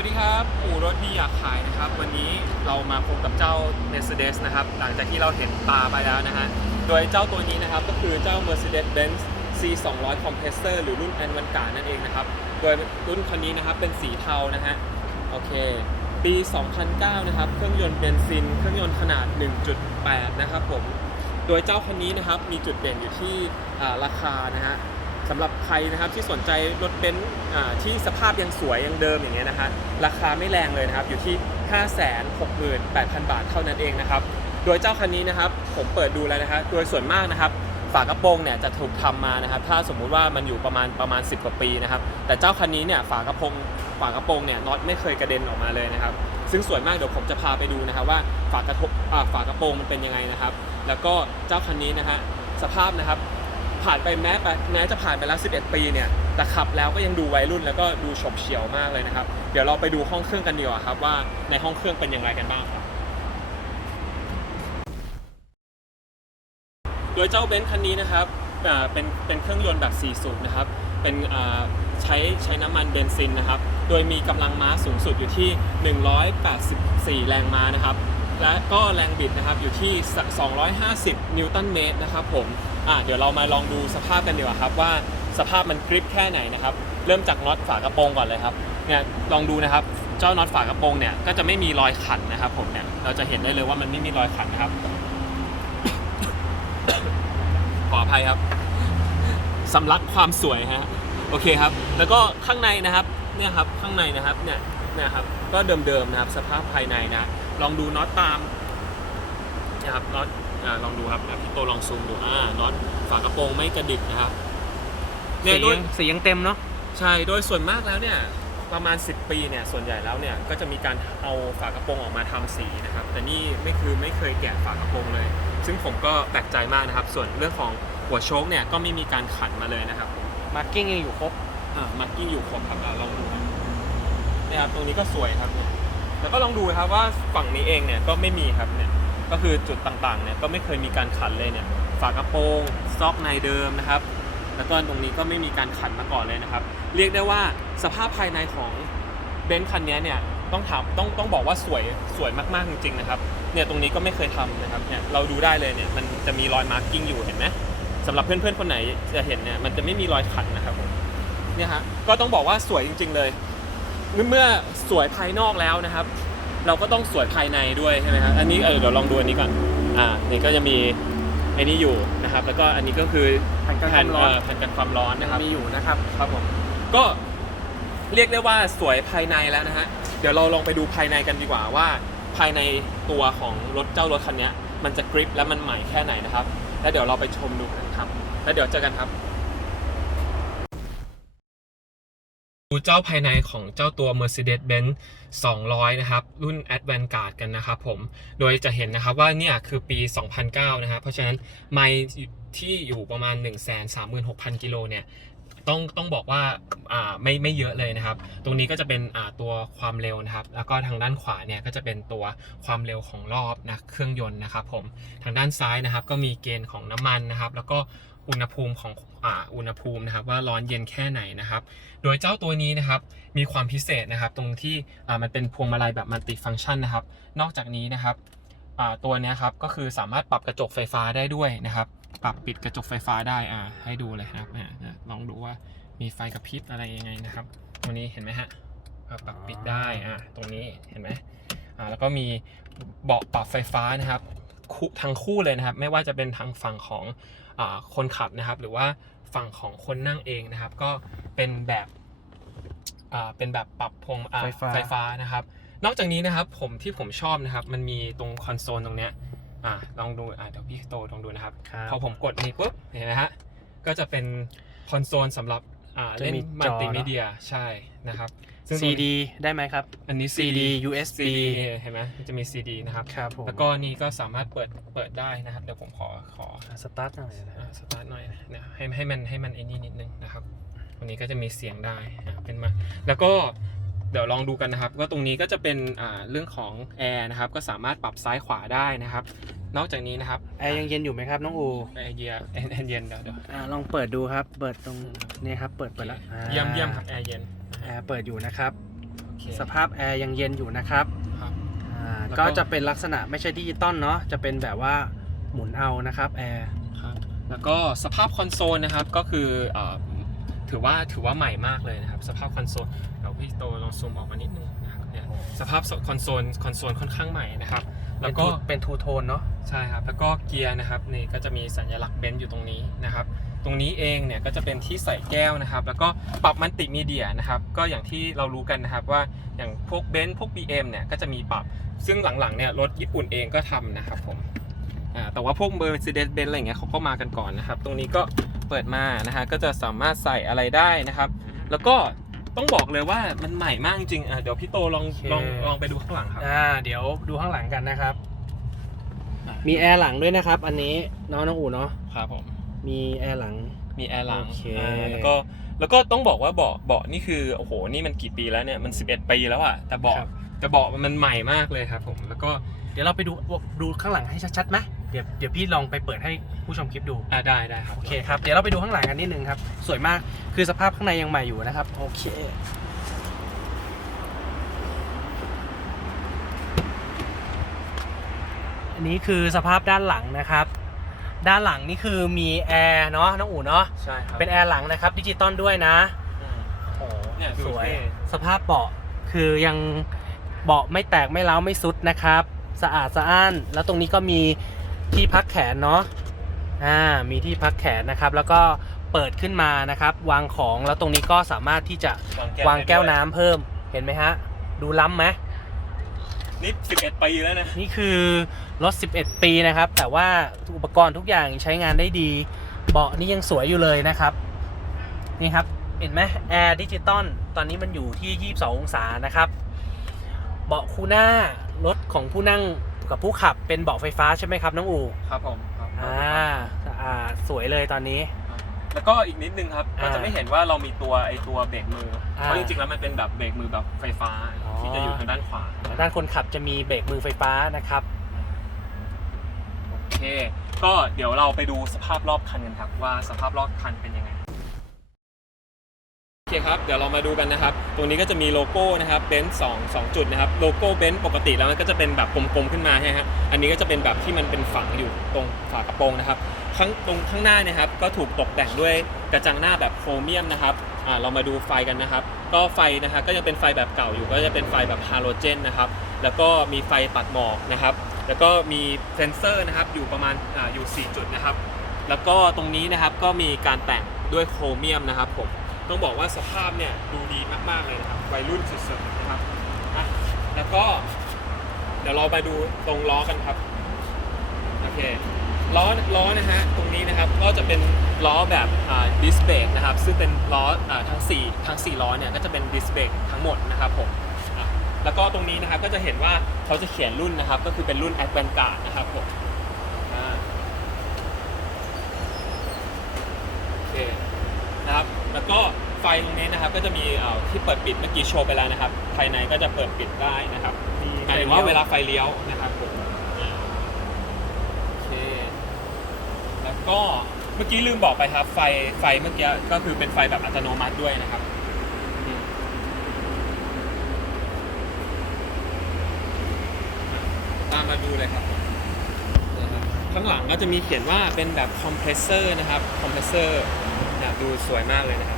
วัสดีครับอู่รถที่อยากขายนะครับ วันนี้เรามาพบกับเจ้า Mercedes นะครับ หลังจากที่เราเห็นตาไปแล้วนะฮะ โดยเจ้าตัวนี้นะครับก็คือเจ้า Mercedes-Benz C 2 0 0 Compressor หรือรุ่น a n v a n g a r d นั่นเองนะครับ โดยรุ่นคันนี้นะครับเป็นสีเทานะฮะ โอเค ปี 2009 นะครับ เครื่องยนต์เบนซิน เครื่องยนต์ขนาด 1.8 นะครับผม โดยเจ้าคันนี้นะครับมีจุดเด่นอยู่ที่ราคานะฮะ สำหรับใครนะครับที่สนใจรถเบนซ์ที่สภาพยังสวยยังเดิมอย่างเงี้ยนะฮะราคาไม่แรงเลยนะครับอยู่ที่ 568,000 บาทเท่านั้นเองนะครับโดยเจ้าคันนี้นะครับผมเปิดดูแล้วนะฮะโดยส่วนมากนะครับฝากระโปรงเนี่ยจะถูกทำมานะครับถ้าสมมุติว่ามันอยู่ประมาณประมาณ 10 กว่าปีนะครับแต่เจ้าคันนี้เนี่ยฝากระโปรงฝากระโปรงเนี่ยน็อตไม่เคยกระเด็นออกมาเลยนะครับซึ่งสวนมากเดี๋ยวผมจะพาไปดูนะครับว่าฝากระทบฝากระโปรงมันเป็นยังไงนะครับ แล้วก็เจ้าคันนี้นะฮะสภาพนะครับ ผ่านไปแม้แม้จะผ่านไปแล้ว11 ปีเนี่ยแต่ขับแล้วก็ยังดูวัยรุ่นแล้วก็ดูฉบเฉี่ยวมากเลยนะครับ เดี๋ยวเราไปดูห้องเครื่องกันดีกว่าครับว่าในห้องเครื่องเป็นยังไงกันบ้างครับ โดยเจ้าเบนซ์คันนี้นะครับเป็นเป็นเครื่องยนต์แบบ4สูบนะครับเป็นใช้ใช้น้ำมันเบนซินนะครับ โดยมีกำลังม้าสูงสุดอยู่ที่ 184 แรงม้านะครับ และก็แรงบิดนะครับอยู่ที่ 250 นิวตันเมตรนะครับผมอ่าเดี๋ยวเรามาลองดูสภาพกันดีกว่าครับว่าสภาพมันกริปแค่ไหนนะครับ เริ่มจากน็อตฝากระโปรงก่อนเลยครับเนี่ยลองดูนะครับเจ้าน็อตฝากระโปรงเนี่ยก็จะไม่มีรอยขันนะครับผมเนี่ยเราจะเห็นได้เลยว่ามันไม่มีรอยขันนะครับ ขออภัยครับสำลักความสวยฮะโอเคครับ แล้วก็ข้างในนะครับเนี่ยครับข้างในนะครับเนี่ยเนี่ยครับก็เดิมๆนะครับสภาพภายในนะ ลองดูน็อตตามนะครับน็อตอ่าลองดูครับอะพี่โตลองซูมดูอ่าน็อตฝากระโปรงไม่กระดิกนะครับสีเนี่ยโดยยังสียังเต็มเนาะใช่โดยส่วนมากแล้วเนี่ยประมาณ 10 ปีเนี่ยส่วนใหญ่แล้วเนี่ยก็จะมีการเอาฝากระโปรงออกมาทำสีนะครับ แต่นี่ไม่คือไม่เคยแกะฝากระโปรงเลย ซึ่งผมก็แปลกใจมากนะครับ ส่วนเรื่องของหัวโชคเนี่ยก็ไม่มีการขันมาเลยนะครับผมมาร์กิ้งยังอยู่ครบอ่ามักกิ้งอยู่ครบครับอ่าลองดูครับเนี่ยครับตรงนี้ก็สวยครับเนี่ย แล้วก็ลองดูนะครับว่าฝั่งนี้เองเนี่ยก็ไม่มีครับเนี่ยก็คือจุดต่างๆเนี่ยก็ไม่เคยมีการขันเลยเนี่ยฝากระโปรงสต็อกในเดิมนะครับ แล้วก็ตรงนี้ก็ไม่มีการขันมาก่อนเลยนะครับ เรียกได้ว่าสภาพภายในของเบนซ์คันนี้เนี่ยต้องถามต้องต้องบอกว่าสวยสวยมากๆจริงๆนะครับเนี่ยตรงนี้ก็ไม่เคยทำนะครับเนี่ยเราดูได้เลยเนี่ยมันจะมีรอยมาร์กิ้งอยู่เห็นไหมสำหรับเพื่อนๆคนไหนจะเห็นเนี่ยมันจะไม่มีรอยขันนะครับผมเนี่ยฮะก็ต้องบอกว่าสวยจริง ๆ เลย เมื่อเมื่อสวยภายนอกแล้วนะครับ เราก็ต้องสวยภายในด้วยใช่ไหมครับอันนี้เออเดี๋ยวลองดูอันนี้ก่อนอ่านี่ก็จะมีไอ้นี่อยู่นะครับ แล้วก็อันนี้ก็คือแผ่นกันความร้อนเแผ่นกันความร้อนนะครับมีอยู่นะครับครับผมก็เรียกได้ว่าสวยภายในแล้วนะฮะเดี๋ยวเราลองไปดูภายในกันดีกว่าว่า ภายในตัวของรถเจ้ารถคันนี้มันจะกริปและมันใหม่แค่ไหนนะครับ แล้วเดี๋ยวเราไปชมดูกันครับ แล้วเดี๋ยวเจอกันครับ ดูเจ้าภายในของเจ้าตัว Mercedes-Benz 200 นะครับ รุ่น a d v a n g u a r d กันนะครับผม โดยจะเห็นนะครับว่าเนี่ยคือปี 2009 นะครับ เพราะฉะนั้นไมล์ที่อยู่ประมาณ 136,000 กิโลเนี่ย ต้องต้องบอกว่าอ่าไม่ไม่เยอะเลยนะครับ ตรงนี้ก็จะเป็นอ่าตัวความเร็วนะครับ แล้วก็ทางด้านขวาเนี่ยก็จะเป็นตัวความเร็วของรอบนะเครื่องยนต์นะครับผมทางด้านซ้ายนะครับ ก็มีเกณฑ์ของน้ำมันนะครับ แล้วก็อุณหภูมิของอ่าอุณหภูมินะครับ ว่าร้อนเย็นแค่ไหนนะครับ โดยเจ้าตัวนี้นะครับมีความพิเศษนะครับ ตรงที่อ่ามันเป็นพวงมาลัยแบบมัลติฟังก์ชันนะครับ นอกจากนี้นะครับอ่าตัวนี้ครับก็คือสามารถปรับกระจกไฟฟ้าได้ด้วยนะครับ ปรับปิดกระจกไฟฟ้าได้อ่าให้ดูเลยครับอ่าอ่าลองดูว่ามีไฟกระพริบอะไรยังไงนะครับตัวนี้เห็นไหมฮะอ่าปรับปิดได้อ่าตรงนี้เห็นไหมอ่าแล้วก็มีเบาะปรับไฟฟ้านะครับคู่ทั้งคู่เลยนะครับ ไม่ว่าจะเป็นทางฝั่งของอาคนขับนะครับ หรือว่าฝั่งของคนนั่งเองนะครับ ก็เป็นแบบอ่าเป็นแบบปรับพวงอ่ไฟฟ้าไฟฟ้านะครับ นอกจากนี้นะครับผมที่ผมชอบนะครับ มันมีตรงคอนโซลตรงเนี้ย อ่าลองดูอ่าเดี๋ยวพี่โตลองดูนะครับครับ พอผมกดนี่ปุ๊บเห็นไหมฮะก็จะเป็นคอนโซลสำหรับอ่าจะเล่นมีมัจลอติเนอะมีเดียใช่นะครับซึ่ง CD ได้ไหมครับ อันนี้ CD USB เห็นไหมมันจะมี CD นะครับครับผมแล้วก็นี่ก็สามารถเปิดเปิดได้นะครับ เดี๋ยวผมขอขอสตาร์ทหน่อยนะสตาร์ทหน่อยนะเนี่ยให้ให้มันให้มันไอ้นี่นิดนึงนะครับตรงนี้ก็จะมีเสียงได้อะเป็นมา แล้วก็ เดี๋ยวลองดูกันนะครับ ก็ตรงนี้ก็จะเป็นอ่าเรื่องของแอร์นะครับ ก็สามารถปรับซ้ายขวาได้นะครับ นอกจากนี้นะครับแอร์ยังเย็นอยู่ไหมครับน้องอูแอร์เย็นแอร์แอร์เย็นเดี๋ยวเดี๋ยวอ่าลองเปิดดูครับ เปิดตรงนี่ครับ เปิดเปิดแล้วอ่าเยี่ยมเยี่ยมครับแอร์เย็นแอร์เปิดอยู่นะครับโอเคเคสภาพแอร์ยังเย็นอยู่นะครับครับอ่าแล้วก็ก็จะเป็นลักษณะไม่ใช่ดิจิตอลเนาะจะเป็นแบบว่าหมุนเอานะครับแอร์ครับแล้วก็สภาพคอนโซลนะครับก็คือเอ่อถือว่าถือว่าใหม่มากเลยนะครับ สภาพคอนโซลเดี๋ยว พี่โตลองซูมออกมานิดนึงนะครับเนี่ยสภาพคอนโซลคอนโซลค่อนข้างใหม่นะครับ แล้วก็เป็นทูโทนเนาะใช่ครับ แล้วก็เกียร์นะครับนี่ก็จะมีสัญลักษณ์เบนซ์อยู่ตรงนี้นะครับ ตรงนี้เองเนี่ยก็จะเป็นที่ใส่แก้วนะครับ แล้วก็ปรับมัลติมีเดียนะครับ ก็อย่างที่เรารู้กันนะครับว่าอย่างพวกเบนซ์พวก BM เนี่ยก็จะมีปรับ ซึ่งหลังๆเนี่ยรถญี่ปุ่นเองก็ทำนะครับผมอ่าแต่ว่าพวก Mercedes Benz อะไรเงี้ยเขาก็มากันก่อนนะครับ ตรงนี้ก็เปิดมานะฮะก็จะสามารถใส่อะไรได้นะครับ แล้วก็ ต้องบอกเลยว่ามันใหม่มากจริงๆอะเดี๋ยวพี่โตลองลองลองไปดูข้างหลังครับ อ่า เดี๋ยวดูข้างหลังกันนะครับ มีแอร์หลังด้วยนะครับ อันนี้เน้องน้องอู๋เนาะครับผม มีแอร์หลัง มีแอร์หลังโอเคอ่าแล้วก็แล้วก็ต้องบอกว่าเบาะเบาะนี่คือโอ้โหนี่มันกี่ปีแล้วเนี่ยมัน 11 ปีแล้วอะแต่เบาะครับแต่เบาะมันใหม่มากเลยครับผมแล้วก็เดี๋ยวเราไปดูดูข้างหลังให้ชัดๆไหม เดี๋ยวเดี๋ยวพี่ลองไปเปิดให้ผู้ชมคลิปดู อ่าได้ได้ครับโอเคครับ เดี๋ยวเราไปดูข้างหลังกันนิดนึงครับ สวยมาก คือสภาพข้างในยังใหม่อยู่นะครับ โอเค อันนี้คือสภาพด้านหลังนะครับ ด้านหลังนี่คือมีแอร์เนาะ น้องอู๋เนาะ ใช่ครับเป็นแอร์หลังนะครับ ดิจิตอลด้วยนะอืมโอ้โหเนี่ยดูสวยเท่สภาพเบาะคือยังเบาะไม่แตกไม่ร้าวไม่ซุดนะครับ สะอาดสะอ้าน แล้วตรงนี้ก็มี ที่พักแขนเนาะอ่ามีที่พักแขนนะครับ แล้วก็เปิดขึ้นมานะครับ วางของแล้วตรงนี้ก็สามารถที่จะวางแก้วน้ำเพิ่มเห็นไหมฮะ ดูล้ำไหมนี่ 11 ปีแล้วนะ นี่คือรถ 11 ปีนะครับ แต่ว่าอุปกรณ์ทุกอย่างใช้งานได้ดี เบาะนี่ยังสวยอยู่เลยนะครับ นี่ครับ เห็นไหมแอร์ดิจิตอลตอนนี้มันอยู่ที่ 22 องศานะครับ เบาะคู่หน้ารถของผู้นั่ง กับผู้ขับเป็นเบาะไฟฟ้าใช่ไหมครับน้องอูครับผมครับอ่าสะอาดสวยเลยตอนนี้ แล้วก็อีกนิดนึงครับอ่าก็จะไม่เห็นว่าเรามีตัวไอตัวเบรกมืออ่าเพราะจริงๆแล้วมันเป็นแบบเบรกมือแบบไฟฟ้าอ๋อที่จะอยู่ทางด้านขวาด้านคนขับจะมีเบรกมือไฟฟ้านะครับ โอเค ก็เดี๋ยวเราไปดูสภาพรอบคันกันครับว่าสภาพรอบคันเป็นยังไง โอเคครับ เดี๋ยวเรามาดูกันนะครับ ตรงนี้ก็จะมีโลโก้นะครับเบนซ์สองสองจุดนะครับ โลโก้เบนซ์ปกติแล้วมันก็จะเป็นแบบกลมๆขึ้นมาใช่ไหมฮะ อันนี้ก็จะเป็นแบบที่มันเป็นฝังอยู่ตรงฝากระโปรงนะครับ ข้างตรงข้างหน้านี่ยครับก็ถูกตกแต่งด้วยกระจังหน้าแบบโครเมียมนะครับ อ่าเรามาดูไฟกันนะครับ ก็ไฟนะครับก็ยังเป็นไฟแบบเก่าอยู่ ก็จะเป็นไฟแบบฮาโลเจนนะครับ แล้วก็มีไฟตัดหมอกนะครับ แล้วก็มีเซนเซอร์นะครับอยู่ประมาณอ่าอยู่ 4 จุดนะครับ แล้วก็ตรงนี้นะครับก็มีการแต่งด้วยโครเมียมนะครับผม ต้องบอกว่าสภาพเนี่ยดูดีมากๆเลยนะครับวัยรุ่นสุดๆนะครับอะแล้วก็เดี๋ยวเราไปดูตรงล้อกันครับโอเคล้อล้อนะฮะตรงนี้นะครับก็จะเป็นล้อแบบอ่าดิสเบรกนะครับซึ่งเป็นล้ออ่าทั้ง4ทั้ง4ล้อเนี่ยก็จะเป็นดิสเบรกทั้งหมดนะครับผมอะแล้วก็ตรงนี้นะครับก็จะเห็นว่าเขาจะเขียนรุ่นนะครับ ก็คือเป็นรุ่น a d v a n g a r d นะครับผมอ่าโอเคนะครับแล้วก็ ฟตรงนี้นะครับก็จะมีเอ่อที่เปิดปิดเมื่อกี้โชว์ไปแล้วนะครับ ภายในก็จะเปิดปิดได้นะครับมีหมายถึงว่าเวลาไฟเลี้ยวนะครับผมอ่าโอเคแล้วก็เมื่อกี้ลืมบอกไปครับ ไฟไฟเมื่อกี้ก็คือเป็นไฟแบบอัตโนมัติด้วยนะครับอืมตามมาดูเลยครับนะครับ ข้างหลังก็จะมีเขียนว่าเป็นแบบคอมเพรสเซอร์นะครับ คอมเพรสเซอร์นะดูสวยมากเลยนะครับ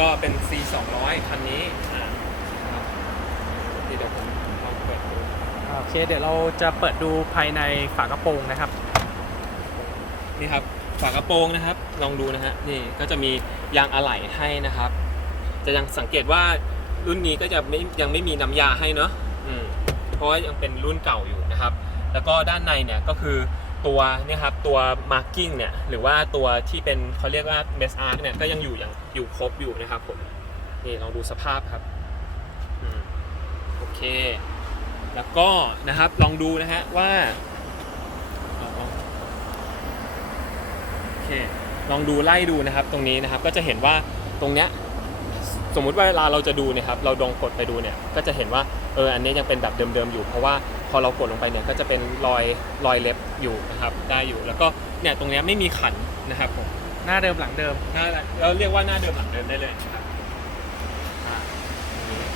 ก็เป็น C 2 0 0คันนี้อ่านะครับที่เดี๋ยวผมลองเปิดดูโอเคเดี๋ยวเราจะเปิดดูภายในฝากระโปรงนะครับ นี่ครับฝากระโปรงนะครับ ลองดูนะฮะนี่ก็จะมียางอะไหล่ให้นะครับ จะยังสังเกตว่ารุ่นนี้ก็จะไม่ยังไม่มีน้ำยาให้เนาะอืมเพราะว่ายังเป็นรุ่นเก่าอยู่นะครับ แล้วก็ด้านในเนี่ยก็คือ ตัวเนี่ยครับตัว marking เนี่ยหรือว่าตัวที่เป็นเขาเรียกว่า best arc เนี่ยก็ยังอยู่อย่างอยู่ครบอยู่นะครับผมนี่ลองดูสภาพครับอโอเค แล้วก็นะครับลองดูนะฮะว่าโอเคลองดูไล่ดูนะครับตรงนี้นะครับก็จะเห็นว่าตรงเนี้ยสมมุติว่าเวลาเราจะดูเนี่ยครับเราลองกดไปดูเนี่ยก็จะเห็นว่าเอออันนี้ยังเป็นแบบเดิมๆอยู่เพราะว่า พอเรากดลงไปเนี่ยก็จะเป็นรอยรอยเล็บอยู่นะครับได้อยู่ แล้วก็เนี่ยตรงเนี้ยไม่มีขันนะครับผมหน้าเดิมหลังเดิมหน้าเราเรียกว่าหน้าเดิมหลังเดิมได้เลยนะครับอ่าตรงนี้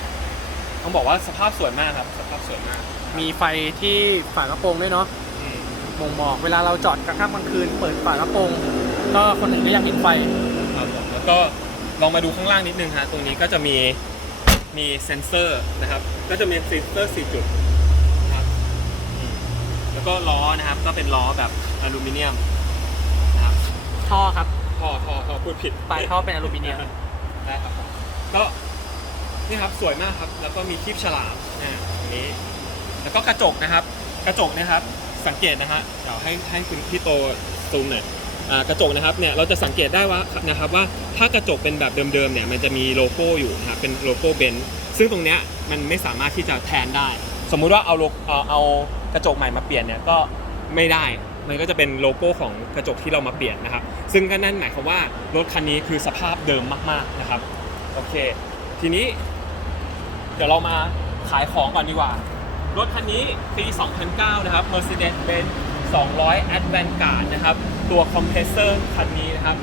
ต้องบอกว่าสภาพสวยมากครับสภาพสวยมากมีไฟที่ฝากระโปรงด้วยเนาะอืมบ่งบอกเวลาเราจอดกลางค่ำกลางคืน เปิดฝากระโปรงก็คนอื่นก็ยังเห็นไฟครับผมแล้วก็ลองมาดูข้างล่างนิดนึงฮะตรงนี้ก็จะมีมีเซนเซอร์นะครับก็จะมีเซนเซอร์4จุดนะครับอืมแล้ว ก็ล้อนะครับ ก็เป็นล้อแบบอลูมิเนียมนะครับท่อครับท่อท่อท่อพูดผิดปลายท่อเป็นอลูมิเนียมได้ครับผมก็นี่ครับสวยมากครับ แล้วก็มีคลิปฉลามนะตรงนี้ แล้วก็กระจกนะครับ กระจกนะครับ สังเกตนะฮะเดี๋ยวให้ให้คุณพี่โตซูมหน่อยอ่ากระจกนะครับเนี่ยเราจะสังเกตได้ว่านะครับว่าถ้ากระจกเป็นแบบเดิมๆเนี่ยมันจะมีโลโก้อยู่นะครับเป็นโลโก้เบนซ์ซึ่งตรงเนี้ยมันไม่สามารถที่จะแทนได้ สมมุติว่าเอาโลเอาเอา กระจกใหม่มาเปลี่ยนเนี่ยก็ไม่ได้ มันก็จะเป็นโลโก้ของกระจกที่เรามาเปลี่ยนนะครับ ซึ่งก็นั่นหมายความว่ารถคันนี้คือสภาพเดิมมากๆนะครับ โอเค ทีนี้ เดี๋ยวเรามาขายของก่อนดีกว่า รถคันนี้ปี 2009 นะครับ Mercedes-Benz 200 Advanced นะครับ ตัวคอมเพรสเซอร์คันนี้นะครับ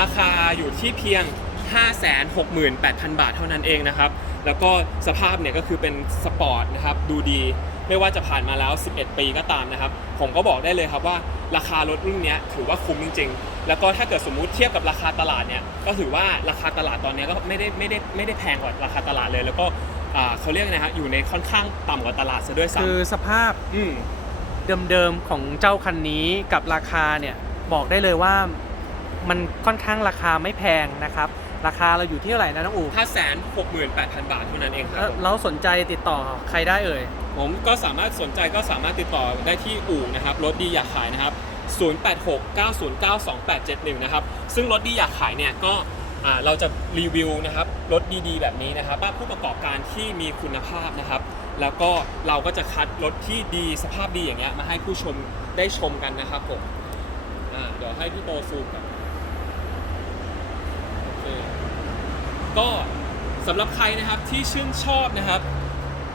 ราคาอยู่ที่เพียง 568,000 บาทเท่านั้นเองนะครับ แล้วก็สภาพเนี่ยก็คือเป็นสปอร์ตนะครับ ดูดี ไม่ว่าจะผ่านมาแล้ว 11 ปีก็ตามนะครับ ผมก็บอกได้เลยครับว่าราคารถรุ่นเนี้ยถือว่าคุ้มจริง ๆ แล้วก็ถ้าเกิดสมมุติเทียบกับราคาตลาดเนี่ยก็ถือว่าราคาตลาดตอนเนี้ยก็ไม่ได้ไม่ได้ไม่ได้แพงกว่าราคาตลาดเลย แล้วก็อ่าเขาเรียกนะฮะอยู่ในค่อนข้างต่ำกว่าตลาดซะด้วยซ้คือสภาพำอืมเดิมๆของเจ้าคันนี้กับราคาเนี่ยบอกได้เลยว่ามันค่อนข้างราคาไม่แพงนะครับราคาเราอยู่ที่เท่าไหร่นะน้องอู๋5 6 8 0 0 0บาทเท่านั้นเองครับแล้วผมเราสนใจติดต่อใครได้เอ่ย ผมก็สามารถสนใจก็สามารถติดต่อได้ที่อู่นะครับรถดีอยากขายนะครับ 0869092871 นะครับ ซึ่งรถดีอยากขายเนี่ยก็เราจะรีวิวนะครับรถดีๆ แบบนี้นะครับว่าผู้ประกอบการที่มีคุณภาพนะครับ แล้วก็เราก็จะคัดรถที่ดีสภาพดีอย่างเงี้ยมาให้ผู้ชมได้ชมกันนะครับผมเดี๋ยวให้พี่โตซูมกันโอเคก็สำหรับใครนะครับที่ชื่นชอบนะครับ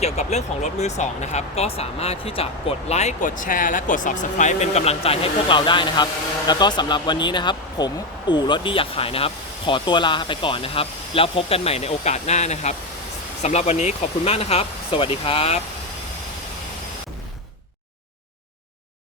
กี่ยวกับเรื่องของรถมือสองนะครับ ก็สามารถที่จะกดไลค์กดแชร์และกด Subscribe เป็นกำลังใจให้พวกเราได้นะครับ แล้วก็สำหรับวันนี้นะครับ ผมอู่รถดีอยากขายนะครับ ขอตัวลาไปก่อนนะครับ แล้วพบกันใหม่ในโอกาสหน้านะครับสำหรับวันนี้ขอบคุณมากนะครับ สวัสดีครับ